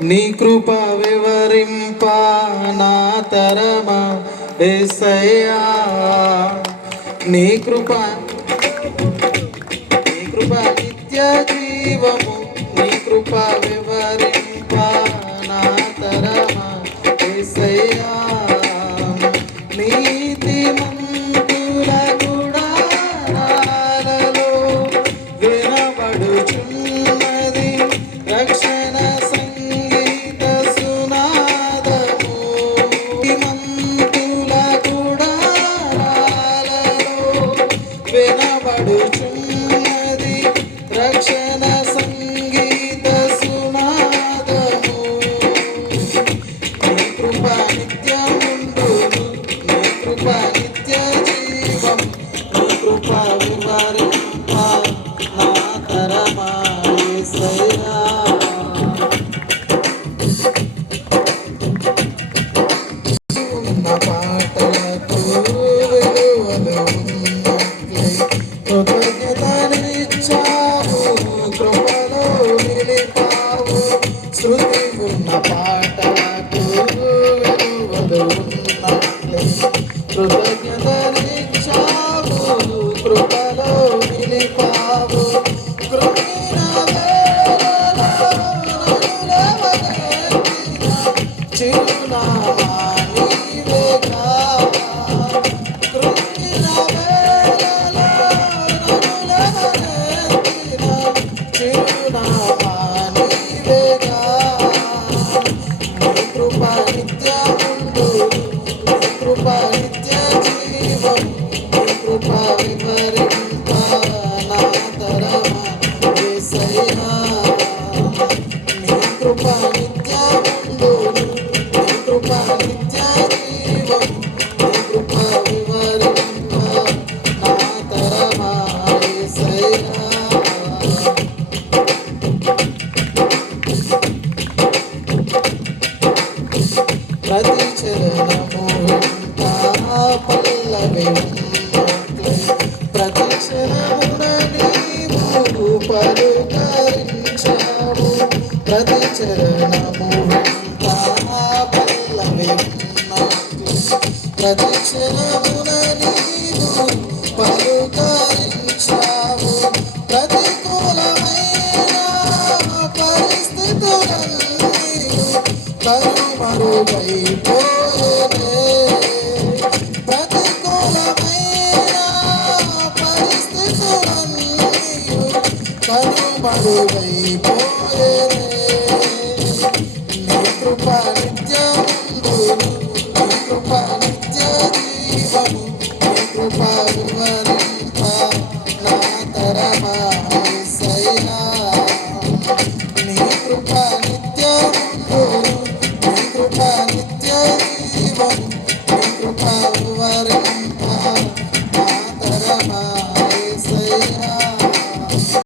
నీ కృప వివరింప నా తరమా యేసయ్యా. నీ కృప నిత్య జీవము. నీ కృప వివరింప నా తరమా యేసయ్యా. నీతిమంతుల గుడారాలలో వినబడుచున్నది రక్షణ సంగీత సునాదము. నీతిమంతుల గుడారాలలో వినబడుచున్నది రక్షణ సంగీత సునాదము. నీ కృప నిత్యముండును, నీ కృప నిత్య జీవం. నీ కృప వివరింప నా తరమా యేసయ్యా. ఉన్న పాటలకు విలువలు ఉన్నట్లే కృతజ్ఞతనిచ్చావు, కృపలో నిలిపావు. శృతి ఉన్న పాటలకు విలువలు ఉన్నట్లే కృతజ్ఞతనిచ్చావు, కృపలో నిలిపావు. కృపణ వేళలో నన్ను లేవనెత్తిన చిరునామా నీవేగా. కృపణ వేళలో నన్ను లేవనెత్తిన చిరునామా నీవేగా. నీ కృప నిత్యముండును, నీ కృప నిత్య జీవం. నీ కృప వివరింప నా తరమా యేసయ్యా. నీ కృప నిత్యముండును, నీ కృప నిత్య జీవం. నీ కృప వివరింప నా తరమా యేసయ్యా. ప్రతి చరణము వెంట పల్లవి ఉన్నట్లే ప్రతి క్షణమున నీవు పలుకరించావు. ప్రతి చరణము వెంట పల్లవి ఉన్నట్లే ప్రతి క్షణమున నీవు పలుకరించావు. ప్రతికూలమైన పరిస్థితులన్నీ కనుమరుగైపోయేనే. ప్రతికూలమైన పరిస్థితులన్నీ కనుమరుగై